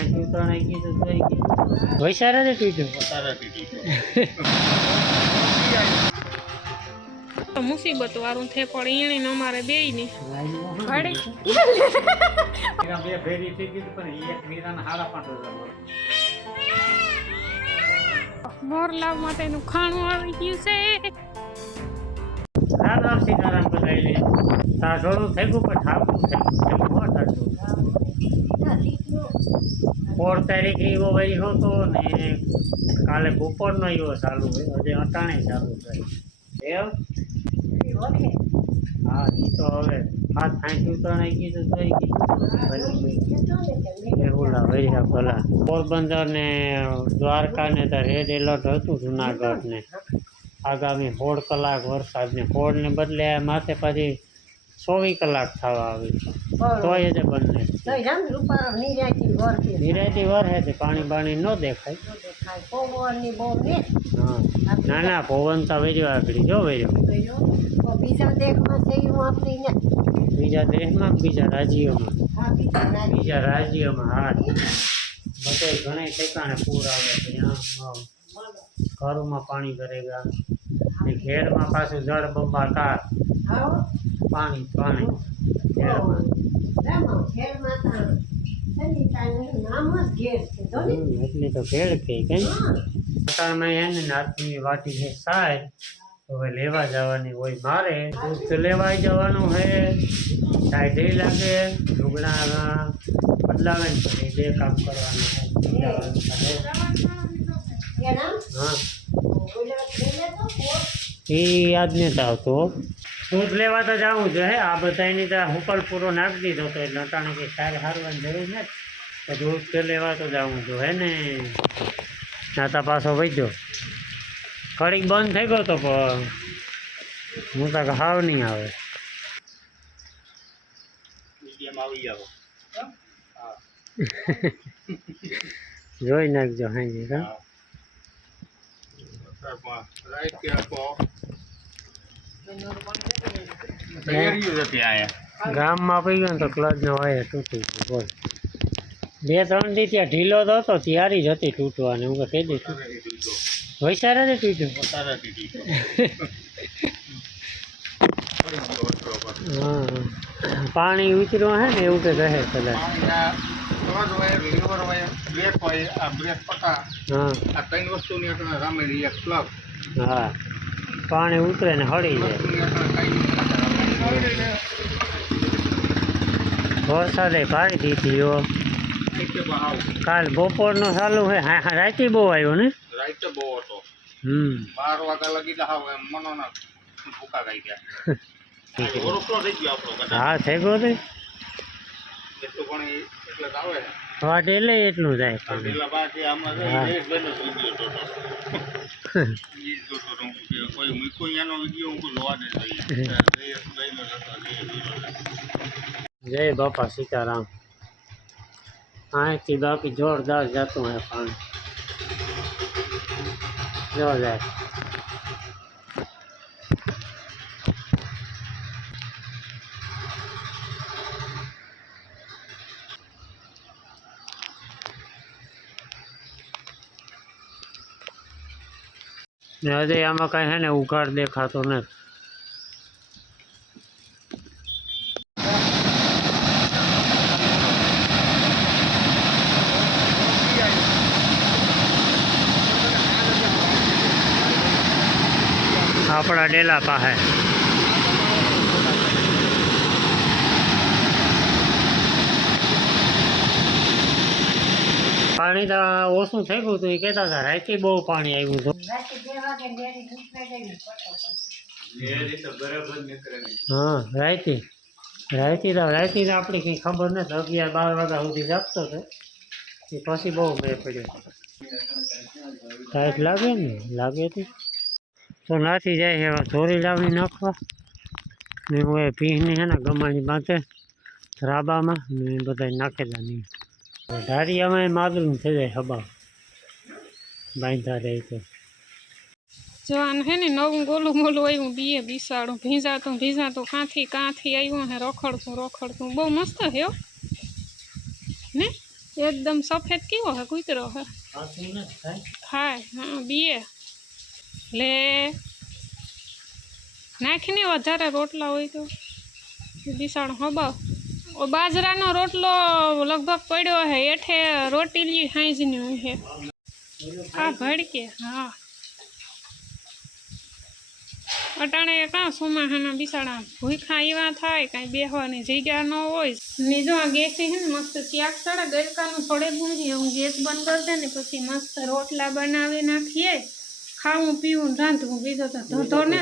Fight उतरने की तो कोई वही सारा दे टीटू तो मुसीबत वारू थे पण एणी न मारे बेय ने घड़े मेरा बे फेरी थी की पर एक मीरा ना हाड़ा 5000 मोरला माटेનું ખાણું આવી ગયું છે रात सीताराम बताई ले सासोड़ू थे को पर ठाकुर थे बहुत ठाकुर 4 तारीख एवो वही हो तो ने काले बपोर नो एवो चालू है अजे अटाणे चालू है देव हाँ ये तो हवे हाथ फाइट उतरने की तो कोई एवला वैया भला पोरबंदर ने द्वारका ने तो रेड एलर्ट हतुं जूनागढ़ ने आगामी 16 कलाक वरसाद ने 16 ने बदले माथे पाછી 24 कलाक थवा આવી તોય જે બંને નિરાતી વાર હે તે પાણી બાણી ન દેખાય હા ના ના પવન તો વેર્યો આગળ જો વેર્યો બીજા દેશમાં બીજા રાજ્યોમાં હા બધે ઘણે ઠેકાણે પૂર આવે છે ઘરોમાં પાણી ભરાઈ ગયા ને ઘેરમાં પાછું જળ બંબાકાર પાણી એટલી તો ભેળ કઈ કઈ અત્યારમાં એને નાતની વાટી છે સાય હવે લેવા જવાની હોય મારે દૂધ તો લેવા જવાનું હે સાઈડે લાગે લુગડા બદલાવે ને પછી બે કામ કરવાનું હા એ યાદ નથી આવતો દૂધ લેવા તો જવું જોઈએ આ બધાની તો હુકલ પૂરો નાખી દીધો તો એટલે અટાણે કંઈ સારી હારવાની જરૂર નથી તો દૂધ તો લેવા તો જવું જોઈએ ને નાતા પાછો વૈદ્યો ઘડીક બંધ થઈ ગયો તો પણ હું તો હાવ નહીં આવે જોઈ નાખજો હાજી ગામમાં પડી ગયો ને તો ક્લચ નો વાયર તૂટી ગયો બોલ 2-3 દી ત્યાં ઢીલો તો હતો ત્યારે જ હતી તૂટવાની હું કહી દઈશું વૈસારા ને તૂટ્યું હા પાણી ઉતર્યું હે ને એવું કે કહે કદાચ હા પાણી ઉતરે ને હળી જાય વરસાદે ભારી દીધી કાલ બપોરનો ચાલુ હે હા રાતે બહુ આવ્યો ને રાતે બહુ હતો 12 વાગ્યા લગી મનો ના ભૂકા ગઈ ગયા હા થઈ ગયો તે એટલું પણ એટલે આવે હા ડેલે એટલું જાય જય બાપા સીતારામ અહીંથી બાકી જોરદાર જતું હે પાણી જોરદાર ને હજે આમાં કઈ હે ને ઉઘાડ દેખાતો નથી આપણા ડેલા પાસે પાણી તો ઓછું થઈ ગયું હતું એ કહેતા હતા રાતે બહુ પાણી આવ્યું હતું હા રાતે તો આપણી કંઈ ખબર નથી 11-12 વાગ્યા સુધી જાગતો હતો એ પછી બહુ મેં પડ્યો ટાઈટ લાગે ને લાગે હતી તો નાથી જાય એવા ધોરી લાવી નાખવા ને હું એ ભીંની છે ને ગમાણી બાંધે રાબામાં ને બધા નાખેલા નહીં ધારિયામાં માદરું થઈ જાય હબા બાંધા રહે તો જવાનું હે ને નવું ગોલું મોલું આવ્યું બીએ બિસાડું ભીંજાતું કાંથી આવ્યું હે રખડતું બહુ મસ્ત હે ને એકદમ સફેદ કેવો હે કૂતરો હે આતું નથી થાય ખાય હા બીએ લે નાખીને વધારે રોટલા હોય તો બિસાણો હબાવ બાજરાનો રોટલો લગભગ પડ્યો હે એઠે રોટીલી હાંજની હે હા ભડકે હા અટાણે કાં સોમાહાના બિસાડા ભૂખા એવા થાય કાંઈ બેહવાની જગ્યા ન હોય ને જો આ ગેસ છે ને મસ્ત શાક ચડે ગલકાનું થોડે ભૂંજી હું ગેસ બંધ કરી દે ને પછી મસ્ત રોટલા બનાવી નાખીએ ખાવું પીવું રાંધવું બીજો તો ધોધો ને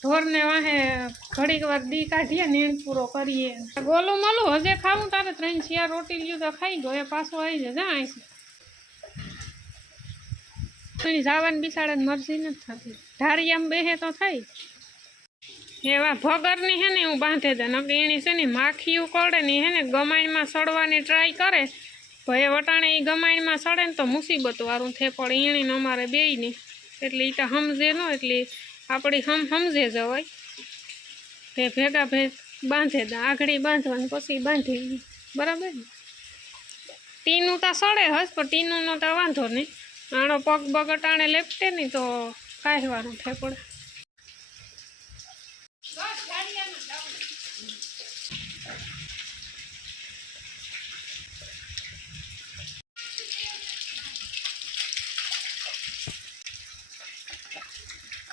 ઢોરને વાહે ઘડીક વાર દી કાઢીએ નીણ પૂરો કરીએ ગોલું મોલું હજે ખાવું તારે 3-4 રોટી લ્યું તો ખાઈ ગયો એ પાછો આવી જાય જા આવી છે જવાની બિસાડે મરજી નથી થતી ધારી આમ બેહે તો થાય એવા ભગરની હે ને હું બાંધે દે નકે એની છે ને માખીયું કરડે ને હે ને ગમાઈમાં સડવાની ટ્રાય કરે ભાઈ વટાણે એ ગમાઈમાં સડે ને તો મુસીબત વાળું થે પડે એણીને અમારે બેય નહીં એટલે એ તો સમજે ન એટલે આપણી સમજે જવાય તે ભેગા ભેગ બાંધે દે આગળી બાંધવાની પછી બાંધી બરાબર ને ટીનું તો સડે હશ પણ ટીનુંનો તો વાંધો નહીં આનો પગ બગટાણે લેપટે નહીં તો કાઢવાનું થાય પડે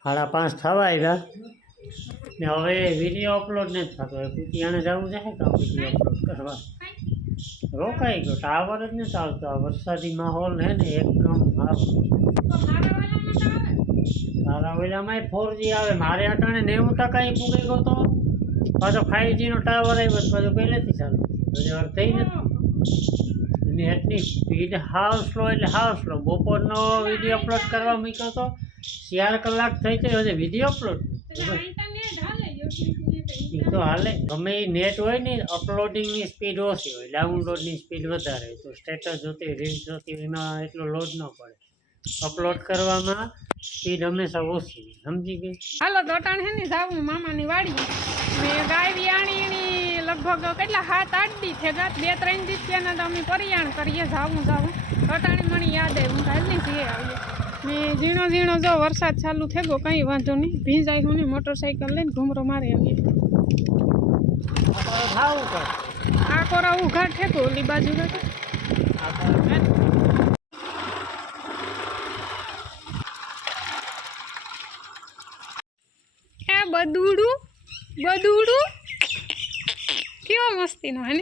સાડા 5 થવા આવ્યા ને હવે વિડીયો અપલોડ નથી થતો હવે કુટિયાને જવું છે તો વિડીયો અપલોડ કરવા રોકાઈ ગયો ટાવર જ નથી આવતો આ વરસાદી માહોલ હે ને એકદમ સારા ઓલામાં 4G આવે મારે અટાણે 90% પૂગી ગયો તો પાછો 5G નો ટાવર આવ્યો પાછો પહેલેથી ચાલુ હજી વાર થઈ નથી નેટની સ્પીડ હાવ સ્લો એટલે હાવ સ્લો બપોરનો વિડીયો અપલોડ કરવા મૂક્યો તો 4 કલાક થઈ તો હજી વિડીયો અપલોડ તો હાલે ગમે એ નેટ હોય ને અપલોડિંગની સ્પીડ ઓછી હોય ડાઉનલોડની સ્પીડ વધારે હોય તો સ્ટેટસ જોતી રીલ્સ જોતી એમાં એટલો લોડ ન પડે અપલોડ કરવામાં સ્પીડ હંમેશા ઓછી સમજી ગઈ હાલો દોટાણ હે ને જાવું મામાની વાડી મેં ગાય વિયાણી એની લગભગ કેટલા 7-8 દી થયા 2-3 દી થયા તો અમે પરિયાણ કરીએ જાવું દોટાણી મને યાદ આવ્યું હાલની જઈએ આવીએ મેં ઝીણો ઝીણો જો વરસાદ ચાલુ થઈ ગયો કંઈ વાંધો નહીં ભીંજાય હું ને મોટરસાઇકલ લઈને ઘૂમરો મારે આવીએ આ કોરા ઉઘાડ ઠેકો ઓલી બાજુ એ બદુડું કેવો મસ્તીનો હે ને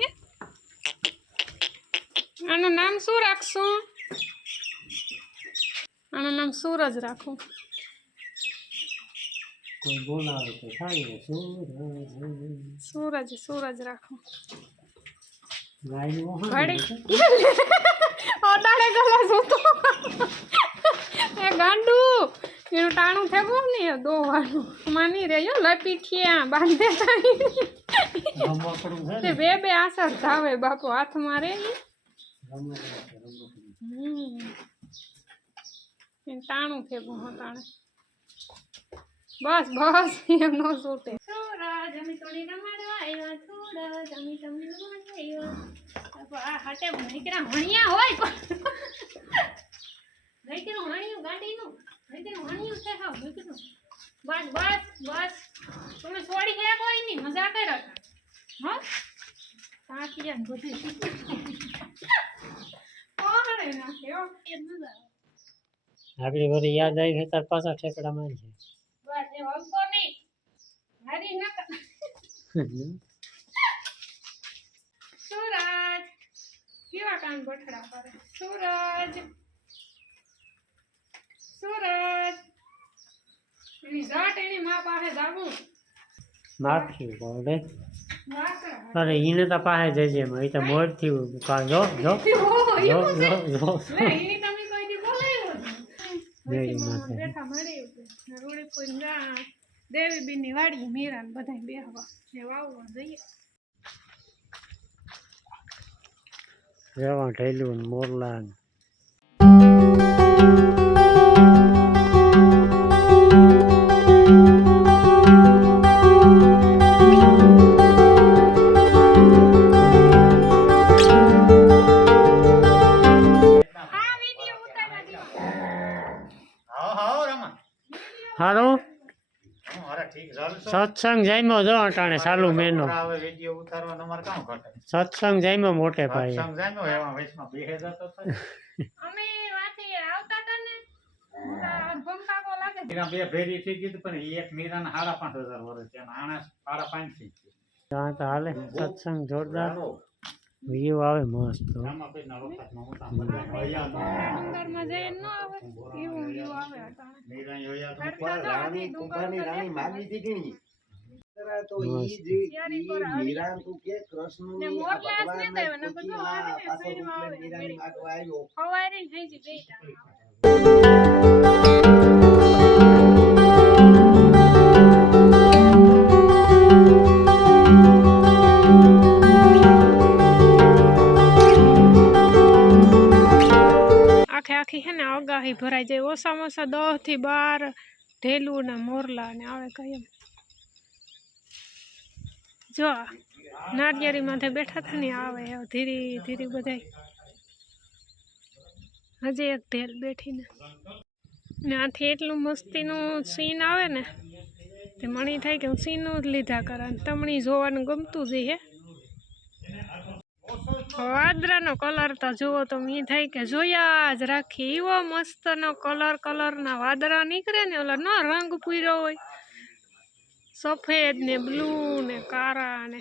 આનું નામ શું રાખશું આનું નામ સૂરજ રાખું કોઈ બોલાવે તો થાય સૂરજ રાખું ગાયનું ઘડી ઓટાડે ગલા જોતો એ ગાંડું એનું ટાણું થેગું ને દોવાનું માની રહ્યો લપીઠિયા બાંધે થાય બે આસર ધાવે બાપુ હાથમાં રે ટાણું થેગું હટાણે બસ એમ નો છૂટે સૂરજ અમે થોડી રમાડવા આવ્યા સૂરજ અમે તમને રમાડવા આવ્યા આ હાટે નીકળ્યા હણિયા હોય પણ નીકળ્યું હણિયું ગાડીનું નીકળ્યું હણિયું છે હા નીકળ્યું બસ તમે છોડી ગયા કોઈ નહીં મજા કર્યા હા કાકિયા બધું કોણે નાખ્યો એ મજા આગળ વળી યાદ આવી છે તાર પાછા ઠેકડા મારી છે બસ એ હલકો નહીં હરી ન સૂરજ કેવા કાન બઠડા કરે સૂરજ એની જાટ એની મા પાસે જાવું માખ્યું બોલે અરે એને તો પાસે જજે માં એ તો મોડ થયું કા જો લે એની તમે કોઈ દી બોલાયો મેરી માથે બેઠા મળે રોડે કોઈ દેવી બીની વાડી મીરા ને બધા બેહવા ને વાવવા જઈએ રેવા ઢેલું મોરલા હારું અરે ઠીક ચાલુ સત્સંગ જામ્યો જો અટાણે ચાલુ મેનો હવે વિડીયો ઉતારવાનો અમારે કામ ઘટે સત્સંગ જામ્યો મોટે ભાઈ સમજાયો એમાં વચમાં બેહે જતો તો અમે વાથી આવતા હતા ને ભમકાકો લાગે મીરા બે ભેરી થઈ ગઈ પણ એક મીરાના 5,500 વર્ષ છે અને આણા 5,500 છે ત્યાં તો હાલે સત્સંગ જોરદાર વ્યૂ આવે મસ્ત આમાં કોઈ ના વખતમાં મોટા મોટા ડુંગરમાં જઈને ન આવે એવું વ્યૂ આવે અટાણે મીરા હોયા તો કરતા તો હતી ડુંગર રાણી માગી હતી કે નહીં તો મસ્ત. ઈ જે મીરા તું કે કૃષ્ણ ને મોરલાસ ને દેવે ને બધું આવે ને શરીરમાં આવે ને મીરાની માગવા આવ્યો હવારે થઈ જ બે ટાઈમ આખી હે ને આગાહી ભરાઈ જાય ઓછામાં ઓછા 10 થી 12 ઢેલું ને મોરલા ને આવે કઈ એમ જો નારિયેરી માથે બેઠા હતા ને આવે ધીરે ધીરે બધાય હજી એક ઢેલ બેઠીને ને આથી એટલું મસ્તીનું સીન આવે ને તે મણી થાય કે હું સીનું જ લીધા કરા તમણી જોવાનું ગમતું જ હે વાદરાનો કલર તો જુઓ તો મી થાય કે જોયા જ રાખી એવો મસ્તનો કલરના વાદળા નીકળે ને ઓલા નો રંગ પૂર્યો હોય સફેદ ને બ્લુ ને કાળા ને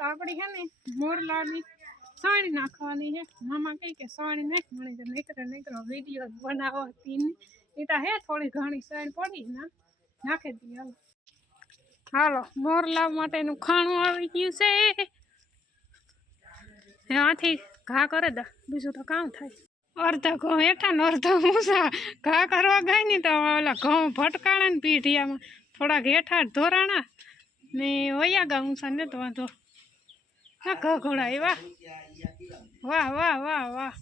આપડી હે ને મોરલાની સાણી નાખવાની હે મામા કહે કે સાણી નાખ મને તો નીકળો વિડીયો બનાવો તીન એ તો હે થોડી ઘણી સાઈડ પડી ને નાખી દઈએ હાલો મોરલા માટેનું ખાણું આવી ગયું છે આથી ઘા કરે દા બીજું તો કામ થાય અડધા ઘઉં હેઠા ને અડધા ઊંચા ઘા કરવા ગઈ ને તો ઓલા ઘઉં ભટકાળે ને પીઢિયામાં થોડાક હેઠા ધોરાણા ને વયા ગા ઊંચા ને તો વાંધો ઘ ઘોડા વાહ વાહ વાહ વાહ